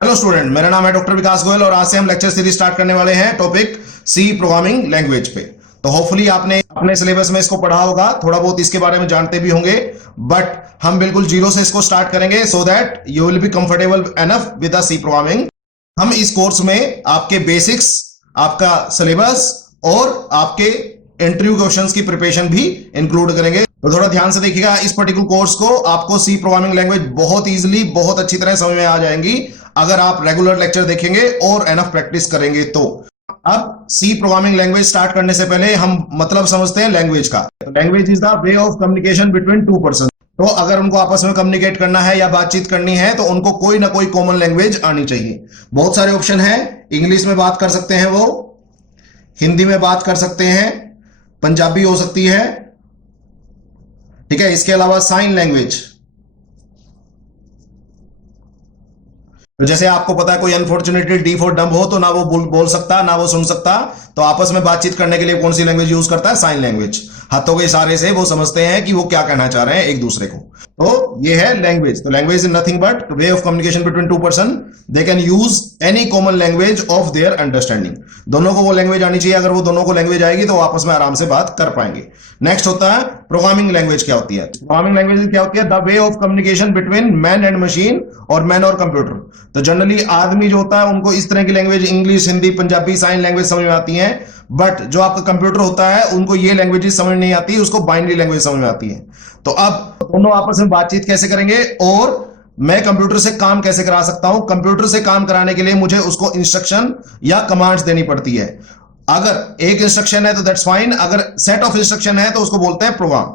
Hello student, मेरा नाम है डॉक्टर विकास गोयल और आज से हम लेक्चर सीरीज स्टार्ट करने वाले हैं टॉपिक सी प्रोग्रामिंग लैंग्वेज पे। तो होपफुली आपने अपने सिलेबस में इसको पढ़ा होगा, थोड़ा बहुत इसके बारे में जानते भी होंगे, बट हम बिल्कुल जीरो से इसको स्टार्ट करेंगे so that you will be comfortable enough with the C programming. हम इस कोर्स में आपके बेसिक्स, आपका सिलेबस और आपके इंटरव्यू क्वेश्चंस की प्रिपरेशन भी इंक्लूड करेंगे। तो थोड़ा ध्यान से देखिएगा, इस पर्टिकुलर कोर्स को आपको सी प्रोग्रामिंग लैंग्वेज बहुत इजीली, बहुत अच्छी तरह समझ में आ जाएंगी अगर आप रेगुलर लेक्चर देखेंगे और एनफ प्रैक्टिस करेंगे। तो अब सी प्रोग्रामिंग लैंग्वेज स्टार्ट करने से पहले हम मतलब समझते हैं लैंग्वेज का। Language is the way of communication between two person. तो अगर उनको आपस में कम्युनिकेट करना है या बातचीत करनी है तो उनको कोई ना कोई कॉमन लैंग्वेज आनी चाहिए। बहुत सारे ऑप्शन है, इंग्लिश में बात कर सकते हैं वो, हिंदी में बात कर सकते हैं, पंजाबी हो सकती है, ठीक है। इसके अलावा साइन लैंग्वेज, तो जैसे आपको पता है कोई अनफॉर्चुनेटली डी फॉर डम्ब हो तो ना वो बोल सकता ना वो सुन सकता, तो आपस में बातचीत करने के लिए कौन सी लैंग्वेज यूज करता है? Sign language. हाथों के इशारे से वो समझते हैं कि वो क्या कहना चाह रहे हैं एक दूसरे को। तो ये है लैंग्वेज। तो language is nothing but way of communication between two person. They can use any common language of their understanding. दोनों को वो लैंग्वेज आनी चाहिए। अगर वो दोनों को लैंग्वेज आएगी तो आपस में आराम से बात कर पाएंगे। नेक्स्ट होता है प्रोग्रामिंग लैंग्वेज। क्या होती है प्रोग्रामिंग लैंग्वेज? क्या होती है? The way of communication between man and machine और मैन और कंप्यूटर। तो जनरली आदमी जो होता है उनको इस तरह की language, English, Hindi, Punjabi, sign language समझ में आती है, बट जो आपका कंप्यूटर होता है उनको ये लैंग्वेजेस समझ नहीं आती, उसको बाइनरी लैंग्वेज समझ में आती है। तो अब दोनों आपस में बातचीत कैसे करेंगे और मैं कंप्यूटर से काम कैसे करा सकता हूं? कंप्यूटर से काम कराने के लिए मुझे उसको इंस्ट्रक्शन या कमांड्स देनी पड़ती है। अगर एक इंस्ट्रक्शन है तो दैट्स फाइन, अगर सेट ऑफ इंस्ट्रक्शन है तो उसको बोलते हैं प्रोग्राम,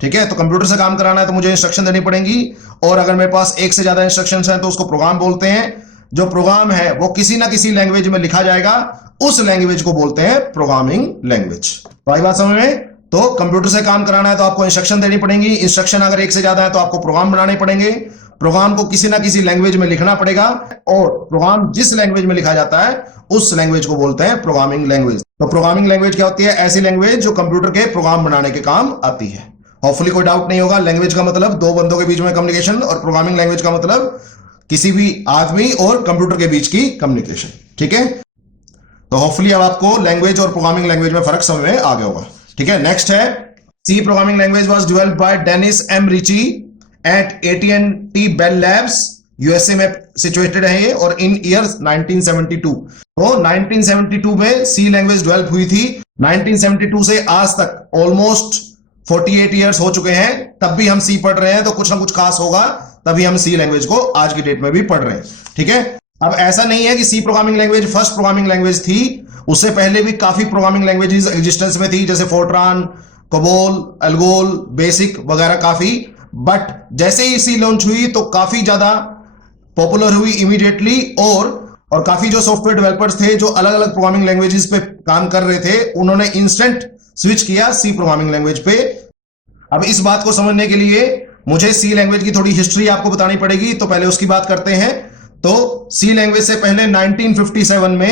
ठीक है। तो कंप्यूटर से काम कराना है तो मुझे इंस्ट्रक्शन देनी पड़ेंगी, और अगर मेरे पास एक से ज्यादा इंस्ट्रक्शंस हैं तो उसको प्रोग्राम बोलते हैं। जो प्रोग्राम है वो किसी ना किसी लैंग्वेज में लिखा जाएगा, उस लैंग्वेज को बोलते हैं प्रोग्रामिंग लैंग्वेज। तो आई बात समझ में? तो कंप्यूटर से काम कराना है तो आपको इंस्ट्रक्शन देनी पड़ेगी, इंस्ट्रक्शन अगर एक से ज्यादा है तो आपको प्रोग्राम बनाने पड़ेंगे, प्रोग्राम को किसी ना किसी लैंग्वेज में लिखना पड़ेगा, और प्रोग्राम जिस लैंग्वेज में लिखा जाता है उस लैंग्वेज को बोलते हैं प्रोग्रामिंग लैंग्वेज। तो प्रोग्रामिंग लैंग्वेज क्या होती है? ऐसी लैंग्वेज जो कंप्यूटर के प्रोग्राम बनाने के काम आती है। होपफुली कोई डाउट नहीं होगा। लैंग्वेज का मतलब दो बंदों के बीच में कम्युनिकेशन, और प्रोग्रामिंग लैंग्वेज का मतलब किसी भी आदमी और कंप्यूटर के बीच की कम्युनिकेशन, ठीक है। तो होपफुली अब आपको लैंग्वेज और प्रोग्रामिंग लैंग्वेज में फर्क समझ में आ गया होगा, ठीक है। नेक्स्ट है C programming language was developed by Dennis M Ritchie at AT&T Bell Labs, USA में सिचुएटेड है ये, और इन ईयर 1972। तो 1972 में सी लैंग्वेज डेवलप हुई थी। 1972 से आज तक ऑलमोस्ट 48 ईयर्स हो चुके हैं, तब भी हम सी पढ़ रहे हैं, तो कुछ ना कुछ खास होगा तभी हम सी लैंग्वेज को आज की डेट में भी पढ़ रहे हैं, ठीक है। अब ऐसा नहीं है कि C programming language first programming language थी, उससे पहले भी काफी प्रोग्रामिंग लैंग्वेजेस एग्जिस्टेंस में थी, जैसे फोर्ट्रान, कोबोल, एल्गोल, बेसिक वगैरह काफी। बट जैसे ही सी लॉन्च हुई तो काफी ज्यादा पॉपुलर हुई इमीडिएटली, और काफी जो सॉफ्टवेयर डेवलपर्स थे जो अलग अलग प्रोग्रामिंग लैंग्वेजेस पे काम कर रहे थे, उन्होंने इंस्टेंट स्विच किया सी प्रोग्रामिंग लैंग्वेज पे। अब इस बात को समझने के लिए मुझे सी लैंग्वेज की थोड़ी हिस्ट्री आपको बतानी पड़ेगी, तो पहले उसकी बात करते हैं। तो सी लैंग्वेज से पहले 1957 में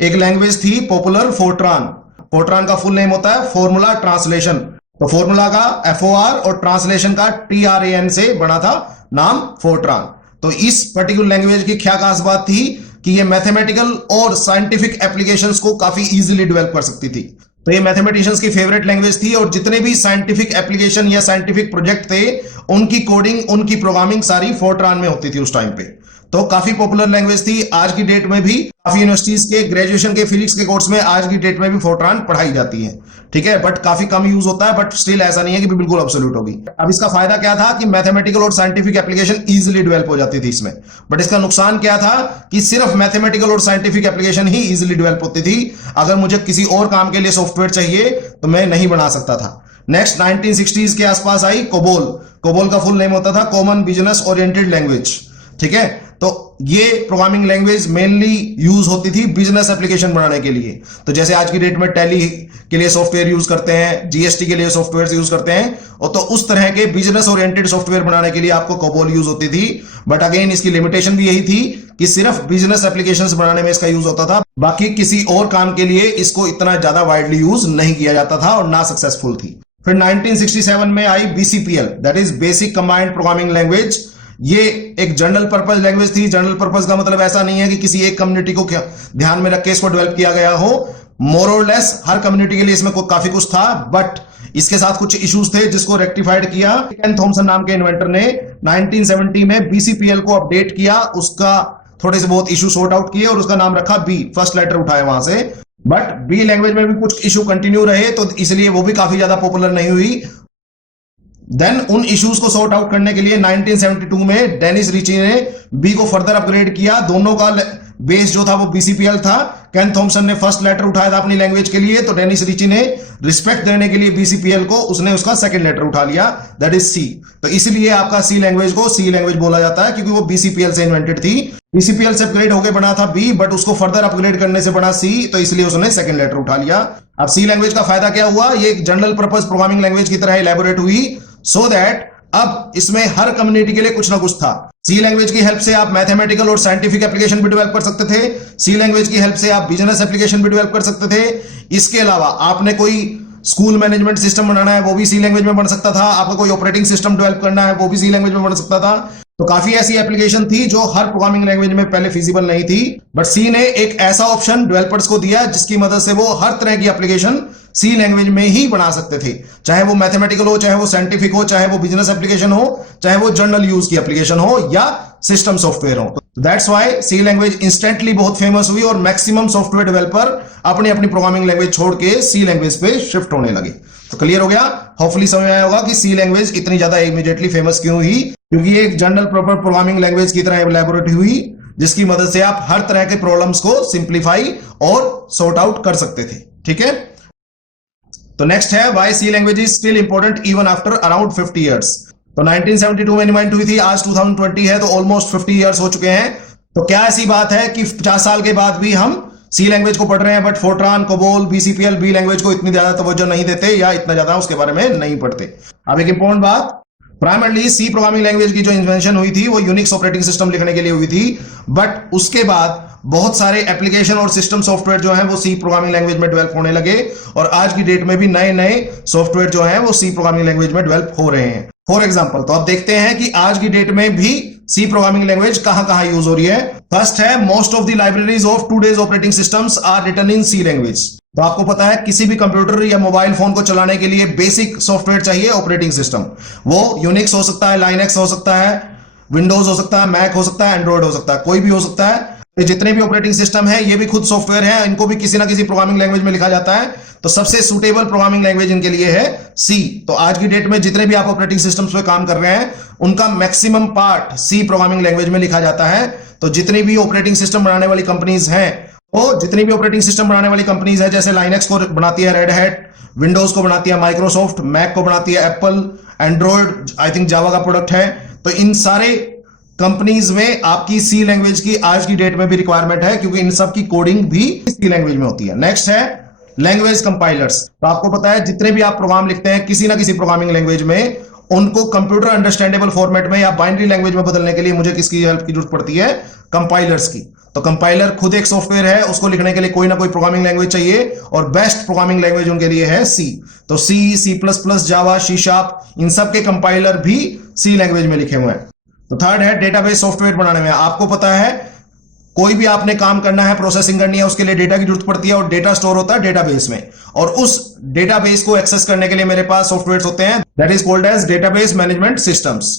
एक लैंग्वेज थी पॉपुलर, फोर्ट्रान। फोर्ट्रान का फुल नेम होता है फॉर्मूला ट्रांसलेशन। तो फॉर्मूला का FOR और ट्रांसलेशन का TRAN से बना था नाम फोर्ट्रान। तो इस पर्टिकुलर लैंग्वेज की क्या खास बात थी कि ये मैथमेटिकल और साइंटिफिक एप्लीकेशंस को काफी इजीली डेवलप कर सकती थी। तो ये मैथमेटिशियंस की फेवरेट लैंग्वेज थी, और जितने भी साइंटिफिक एप्लीकेशन या साइंटिफिक प्रोजेक्ट थे उनकी कोडिंग, उनकी प्रोग्रामिंग सारी फोर्ट्रान में होती थी उस टाइम पे। तो काफी पॉपुलर लैंग्वेज थी। आज की डेट में भी काफी यूनिवर्सिटीज के ग्रेजुएशन के फिजिक्स के कोर्स में आज की डेट में भी फोर्ट्रान पढ़ाई जाती है, ठीक है। बट काफी कम यूज होता है, बट स्टिल ऐसा नहीं है कि बिल्कुल एब्सोल्यूट होगी। अब इसका फायदा क्या था कि मैथमेटिकल और साइंटिफिक एप्लीकेशन इजीली डेवलप हो जाती थी इसमें, बट इसका नुकसान क्या था कि सिर्फ मैथमेटिकल और साइंटिफिक एप्लीकेशन ही इजीली डेवलप होती थी। अगर मुझे किसी और काम के लिए सॉफ्टवेयर चाहिए तो मैं नहीं बना सकता था। नेक्स्ट 1960s के आसपास आई कोबोल। कोबोल का फुल नेम होता था कॉमन बिजनेस ओरिएंटेड लैंग्वेज, ठीक है। तो ये प्रोग्रामिंग लैंग्वेज मेनली यूज होती थी बिजनेस एप्लीकेशन बनाने के लिए। तो जैसे आज की डेट में टैली के लिए सॉफ्टवेयर यूज करते हैं, GST के लिए सॉफ्टवेयर यूज करते हैं, और तो उस तरह के बिजनेस ओरिएंटेड सॉफ्टवेयर बनाने के लिए आपको कोबोल यूज होती थी। बट अगेन इसकी लिमिटेशन भी यही थी कि सिर्फ बिजनेस एप्लीकेशंस बनाने में इसका यूज होता था, बाकी किसी और काम के लिए इसको इतना ज्यादा वाइडली यूज नहीं किया जाता था और ना सक्सेसफुल थी। फिर 1967 में आई BCPL, that is basic combined programming language. ये एक जनरल पर्पस लैंग्वेज थी। जनरल पर्पस का मतलब ऐसा नहीं है कि किसी एक कम्युनिटी को ध्यान में रख के इसको डेवलप किया गया हो, मोर और लेस हर कम्युनिटी के लिए इसमें काफी कुछ था, बट इसके साथ कुछ इश्यूज थे जिसको रेक्टिफाइड किया केन थॉमसन नाम के इन्वेंटर ने 1970 में बीसीपीएल को अपडेट किया, उसका थोड़े से बहुत इशू सॉर्ट आउट किए और उसका नाम रखा बी, फर्स्ट लेटर उठाया वहां से। बट बी लैंग्वेज में भी कुछ इशू कंटिन्यू रहे तो इसलिए वो भी काफी ज्यादा पॉपुलर नहीं हुई। देन उन इश्यूज को सॉर्ट आउट करने के लिए 1972 में डेनिस रिची ने बी को फर्दर अपग्रेड किया। दोनों का बेस जो था वो बीसीपीएल था। केन थॉमसन ने फर्स्ट लेटर उठाया था अपनी लैंग्वेज के लिए, तो डेनिस रिची ने रिस्पेक्ट देने के लिए बीसीपीएल को उसने उसका सेकंड लेटर उठा लिया, दैट इज सी। तो इसलिए आपका सी लैंग्वेज को सी लैंग्वेज बोला जाता है क्योंकि वो बीसीपीएल से इन्वेंटेड थी। बीसीपीएल से अपग्रेड होकर बना था बी, बट उसको फर्दर अपग्रेड करने से बना सी, तो इसलिए उसने सेकंड लेटर उठा लिया। अब सी लैंग्वेज का फायदा क्या हुआ, ये एक जनरल पर्पस प्रोग्रामिंग लैंग्वेज की तरह इलैबोरेट हुई, सो दैट अब इसमें हर कम्युनिटी के लिए कुछ ना कुछ था। सी लैंग्वेज की हेल्प से आप मैथमेटिकल और साइंटिफिक एप्लीकेशन भी डेवलप कर सकते थे। सी लैंग्वेज की हेल्प से आप बिजनेस एप्लीकेशन भी डेवलप कर सकते थे। इसके अलावा आपने कोई स्कूल मैनेजमेंट सिस्टम बनाना है वो भी सी लैंग्वेज में बन सकता था। आपको कोई ऑपरेटिंग सिस्टम डेवलप करना है वो भी सी लैंग्वेज में बन सकता था। तो काफी ऐसी एप्लीकेशन थी जो हर प्रोग्रामिंग लैंग्वेज में पहले फिजिबल नहीं थी, बट सी ने एक ऐसा ऑप्शन डेवलपर्स को दिया जिसकी मदद से वो हर तरह की एप्लीकेशन सी लैंग्वेज में ही बना सकते थे, चाहे वो मैथमेटिकल हो, चाहे वो साइंटिफिक हो, चाहे वो बिजनेस एप्लीकेशन हो, चाहे वो जनरल यूज की एप्लीकेशन हो या सिस्टम सॉफ्टवेयर हो। तो that's why C language instantly बहुत फेमस हुई और मैक्सिमम सॉफ्टवेयर डेवलपर अपनी अपनी प्रोग्रामिंग लैंग्वेज छोड़ के सी लैंग्वेज पे शिफ्ट होने लगे। तो क्लियर हो गया, होपफुली समझ आया होगा कि सी लैंग्वेज इतनी ज्यादा इमीडिएटली फेमस क्यों हुई, क्योंकि ये एक जनरल प्रॉपर प्रोग्रामिंग लैंग्वेज की तरह इलैबोरेट हुई जिसकी मदद से आप हर तरह के प्रॉब्लम्स को सिंप्लीफाई और सॉर्ट आउट कर सकते थे। ठीक है, तो नेक्स्ट है why C language is still important even after around 50 years. तो 1972 में इन्वेंट हुई थी, आज 2020 है तो ऑलमोस्ट 50 इयर्स हो चुके हैं। तो क्या ऐसी बात है कि 50 साल के बाद भी हम सी लैंग्वेज को पढ़ रहे हैं but Fortran, COBOL, BCPL, B language को इतनी ज्यादा तवज्जो नहीं देते या इतना ज्यादा उसके बारे में नहीं पढ़ते। अब एक इंपॉर्टेंट बात, प्राइमरली सी प्रोग्रामिंग लैंग्वेज की जो इन्वेंशन हुई थी वो यूनिक्स ऑपरेटिंग सिस्टम लिखने के लिए हुई थी, बट उसके बाद बहुत सारे एप्लीकेशन और सिस्टम सॉफ्टवेयर जो हैं वो सी प्रोग्रामिंग लैंग्वेज में डेवलप होने लगे और आज की डेट में भी नए नए सॉफ्टवेयर जो हैं वो सी प्रोग्रामिंग लैंग्वेज में डेवलप हो रहे हैं। फॉर एग्जांपल, तो अब देखते हैं कि आज की डेट में भी सी प्रोग्रामिंग लैंग्वेज कहां कहां यूज हो रही है। फर्स्ट है, most of the libraries of today's operating systems are written in C language. तो आपको पता है किसी भी कंप्यूटर या मोबाइल फोन को चलाने के लिए बेसिक सॉफ्टवेयर चाहिए, ऑपरेटिंग सिस्टम। वो यूनिक्स हो सकता है, लाइनेक्स हो सकता है, विंडोज हो सकता है, मैक हो सकता है, एंड्रॉइड हो सकता है, कोई भी हो सकता है। तो जितने भी ऑपरेटिंग सिस्टम है ये भी खुद सॉफ्टवेयर है, इनको भी किसी ना किसी प्रोग्रामिंग लैंग्वेज में लिखा जाता है। तो सबसे सुटेबल प्रोग्रामिंग लैंग्वेज इनके लिए है सी। तो आज की डेट में जितने भी आप ऑपरेटिंग सिस्टम्स पे काम कर रहे हैं उनका maximum part C programming language में लिखा जाता है। तो जितनी भी ऑपरेटिंग सिस्टम बनाने वाली कंपनीज हैं, तो जितनी भी ऑपरेटिंग सिस्टम बनाने वाली कंपनीज है, जैसे लाइनेक्स को बनाती है रेड हैट, विंडोज को बनाती है माइक्रोसॉफ्ट, मैक को बनाती है एप्पल, एंड्रॉइड आई थिंक जावा का प्रोडक्ट है, तो इन सारे कंपनीज में आपकी सी लैंग्वेज की आज की डेट में भी रिक्वायरमेंट है क्योंकि इन सब की कोडिंग भी सी लैंग्वेज में होती है। नेक्स्ट है लैंग्वेज कंपाइलर्स। तो आपको पता है जितने भी आप प्रोग्राम लिखते हैं किसी ना किसी प्रोग्रामिंग लैंग्वेज में, उनको कंप्यूटर अंडरस्टैंडेबल फॉर्मेट में या बाइनरी लैंग्वेज में बदलने के लिए मुझे किसकी हेल्प की जरूरत पड़ती है, कंपाइलर्स की। तो कंपाइलर खुद एक सॉफ्टवेयर है, उसको लिखने के लिए कोई ना कोई प्रोग्रामिंग लैंग्वेज चाहिए और बेस्ट प्रोग्रामिंग लैंग्वेज उनके लिए है सी। तो सी, सी प्लस प्लस, जावा, सी शार्प, इन सब के कंपाइलर भी सी लैंग्वेज में लिखे हुए हैं। तो थर्ड है डेटाबेस सॉफ्टवेयर बनाने में। आपको पता है कोई भी आपने काम करना है, प्रोसेसिंग करनी है, उसके लिए डेटा की जरूरत पड़ती है और डेटा स्टोर होता है डेटाबेस में, और उस डेटाबेस को एक्सेस करने के लिए मेरे पास सॉफ्टवेयर होते हैं, that is called as database management systems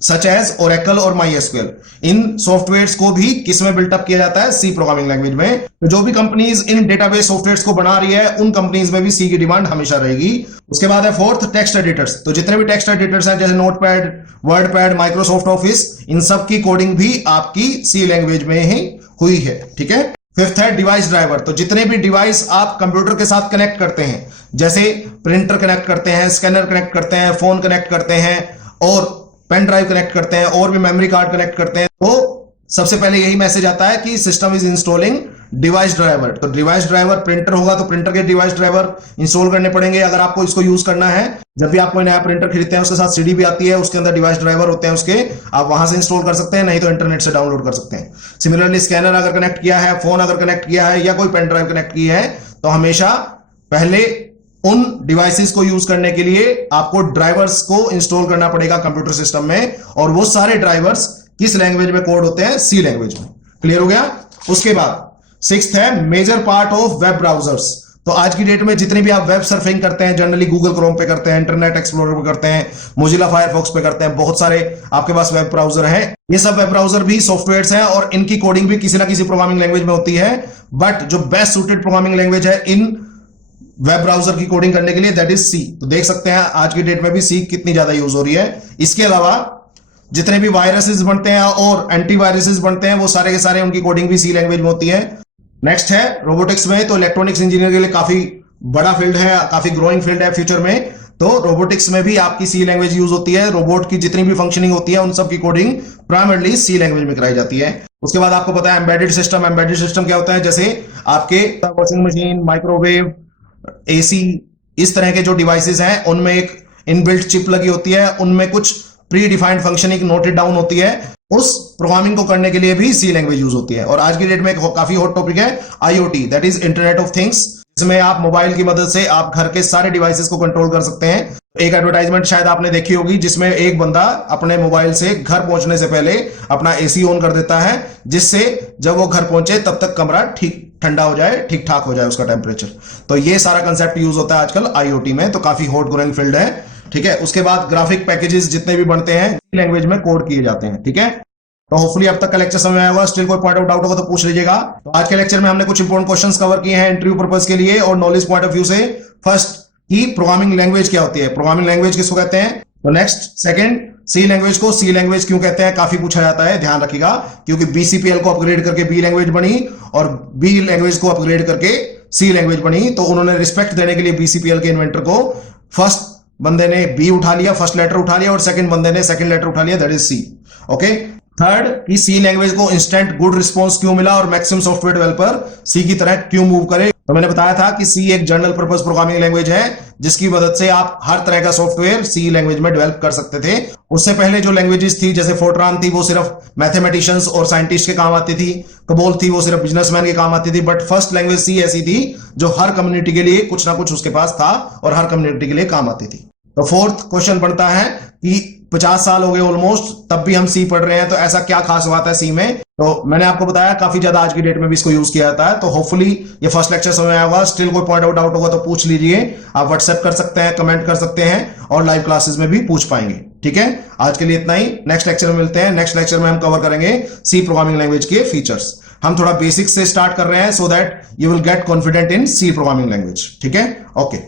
such as Oracle और MySQL। इन सॉफ्टवेयर्स को भी किस में बिल्टअप किया जाता है, सी प्रोग्रामिंग लैंग्वेज में। तो जो भी कंपनीज इन डेटाबेस सॉफ्टवेयर्स को बना रही है उन कंपनीज में भी सी की डिमांड हमेशा रहेगी। उसके बाद है फोर्थ, टेक्स्ट एडिटर्स। तो जितने भी टेक्स्ट एडिटर्स हैं जैसे नोटपैड, वर्डपैड, माइक्रोसॉफ्ट ऑफिस, इन सब की कोडिंग भी आपकी सी लैंग्वेज में ही हुई है। ठीक है, फिफ्थ है डिवाइस ड्राइवर। तो जितने भी डिवाइस आप कंप्यूटर के साथ कनेक्ट करते हैं, जैसे प्रिंटर कनेक्ट करते हैं, स्कैनर कनेक्ट करते हैं, फोन कनेक्ट करते हैं और पेन ड्राइव कनेक्ट करते हैं और भी मेमोरी कार्ड कनेक्ट करते हैं, तो सबसे पहले यही मैसेज आता है कि system is installing device driver. तो डिवाइस ड्राइवर, प्रिंटर होगा तो प्रिंटर के डिवाइस ड्राइवर इंस्टॉल करने पड़ेंगे अगर आपको इसको यूज करना है। जब भी आप कोई नया प्रिंटर खरीदते हैं उसके साथ सीडी भी आती है, उसके अंदर डिवाइस ड्राइवर होते हैं, उसके आप वहां से इंस्टॉल कर सकते हैं, नहीं तो इंटरनेट से डाउनलोड कर सकते हैं। सिमिलरली स्कैनर अगर कनेक्ट किया है, फोन अगर कनेक्ट किया है या कोई पेन ड्राइव कनेक्ट की है, तो हमेशा पहले उन डिवाइसेस को यूज करने के लिए आपको ड्राइवर्स को इंस्टॉल करना पड़ेगा कंप्यूटर सिस्टम में, और वो सारे ड्राइवर्स किस लैंग्वेज में कोड होते हैं? सी लैंग्वेज में। क्लियर हो गया? उसके बाद सिक्स्थ है major part of web browsers. तो आज की डेट में जितने भी आप वेब सर्फिंग करते हैं, जनरली गूगल क्रोम पे करते हैं, इंटरनेट एक्सप्लोरर पे करते हैं, मोजिला फायरफॉक्स पे करते हैं, बहुत सारे आपके पास वेब ब्राउजर हैं। ये सब वेब ब्राउजर भी सॉफ्टवेयर्स हैं और इनकी कोडिंग भी किसी ना किसी प्रोग्रामिंग लैंग्वेज में होती है, बट जो बेस्ट सूटेड प्रोग्रामिंग लैंग्वेज है इन वेब ब्राउजर की कोडिंग करने के लिए दैट इज सी। तो देख सकते हैं आज की डेट में भी सी कितनी ज्यादा यूज हो रही है। इसके अलावा जितने भी वायरसेस बनते हैं और एंटीवायरसेस बनते हैं वो सारे के सारे उनकी कोडिंग भी सी लैंग्वेज में होती है। नेक्स्ट है रोबोटिक्स में। तो इलेक्ट्रॉनिक्स इंजीनियर के लिए काफी बड़ा फील्ड है, काफी ग्रोइंग फील्ड है फ्यूचर में। तो रोबोटिक्स में भी आपकी सी लैंग्वेज यूज होती है। रोबोट की जितनी भी फंक्शनिंग होती है उन सब की कोडिंग प्राइमरली सी लैंग्वेज में कराई जाती है। उसके बाद आपको पता है एम्बेडेड सिस्टम। एम्बेडेड सिस्टम क्या होता है? जैसे आपके वॉशिंग मशीन, माइक्रोवेव, एसी, इस तरह के जो डिवाइसेस हैं उनमें एक इनबिल्ट चिप लगी होती है, उनमें कुछ pre defined functioning noted down होती है। उस प्रोग्रामिंग को करने के लिए भी सी लैंग्वेज यूज होती है। और आज की डेट में काफी हॉट टॉपिक है IoT, that is internet of things, जिसमें आप मोबाइल की मदद से आप घर के सारे डिवाइसेस को कंट्रोल कर सकते हैं। एक एडवर्टाइजमेंट शायद आपने देखी होगी जिसमें एक बंदा अपने मोबाइल से घर पहुंचने से पहले अपना एसी ऑन कर देता है, जिससे जब वो घर पहुंचे तब तक कमरा ठीक ठंडा हो जाए, ठीक ठाक हो जाए उसका टेम्परेचर। तो ये सारा कंसेप्ट यूज होता है आजकल आईओटी में। तो काफी हॉट ग्रोइंग फील्ड है। ठीक है। उसके बाद ग्राफिक पैकेजेस जितने भी बनते हैं लैंग्वेज में कोड किए जाते हैं। ठीक है। तो होपफुली अब तक का लेक्चर समझ में आया होगा। स्टिल कोई पॉइंट ऑफ डाउट होगा तो पूछ लीजिएगा। तो आज के लेक्चर में हमने कुछ इंपॉर्टेंट क्वेश्चंस कवर किए हैं इंटरव्यू पर्पस के लिए और नॉलेज पॉइंट ऑफ व्यू से। फर्स्ट की प्रोग्रामिंग लैंग्वेज क्या होती है, प्रोग्रामिंग लैंग्वेज किसको कहते हैं। तो नेक्स्ट सेकंड सी लैंग्वेज को सी लैंग्वेज क्यों कहते हैं, काफी पूछा जाता है, ध्यान रखिएगा। क्योंकि बीसीपीएल को अपग्रेड करके बी लैंग्वेज बनी और बी लैंग्वेज को अपग्रेड करके सी लैंग्वेज बनी। तो उन्होंने रिस्पेक्ट देने के लिए बीसीपीएल के इन्वेंटर को फर्स्ट बंदे ने बी उठा लिया, फर्स्ट लेटर उठा लिया, और सेकंड बंदे ने सेकंड लेटर उठा लिया, that is C. Okay. Third की सी लैंग्वेज को इंस्टेंट गुड रिस्पॉन्स क्यों मिला और मैक्सिमम सॉफ्टवेयर डेवलपर सी की तरह क्यों मूव करे। तो मैंने बताया था कि सी एक जनरल पर्पस प्रोग्रामिंग लैंग्वेज है जिसकी मदद से आप हर तरह का सॉफ्टवेयर सी लैंग्वेज में डेवलप कर सकते थे। उससे पहले जो लैंग्वेजेस थी जैसे फोर्ट्रान थी वो सिर्फ मैथमेटिशियंस और साइंटिस्ट के काम आती थी, कबोल थी वो सिर्फ बिजनेसमैन के काम आती थी। बट फर्स्ट लैंग्वेज सी ऐसी थी जो हर कम्युनिटी के लिए कुछ ना कुछ उसके पास था और हर कम्युनिटी के लिए काम आती थी। तो फोर्थ क्वेश्चन बनता है कि 50 साल हो गए ऑलमोस्ट तब भी हम सी पढ़ रहे हैं, तो ऐसा क्या खास बात है सी में। तो मैंने आपको बताया काफी ज्यादा आज की डेट में भी इसको यूज किया जाता है। तो होपफुली ये फर्स्ट लेक्चर समझ में आया होगा। स्टिल कोई पॉइंट आउट डाउट होगा तो पूछ लीजिए। आप व्हाट्सएप कर सकते हैं, कमेंट कर सकते हैं और लाइव क्लासेस में भी पूछ पाएंगे। ठीक है। आज के लिए इतना ही। नेक्स्ट लेक्चर में मिलते हैं। नेक्स्ट लेक्चर में हम कवर करेंगे सी प्रोग्रामिंग लैंग्वेज के फीचर्स। हम थोड़ा बेसिक से स्टार्ट कर रहे हैं so that you will get confident in C programming language. ठीक है। ओके।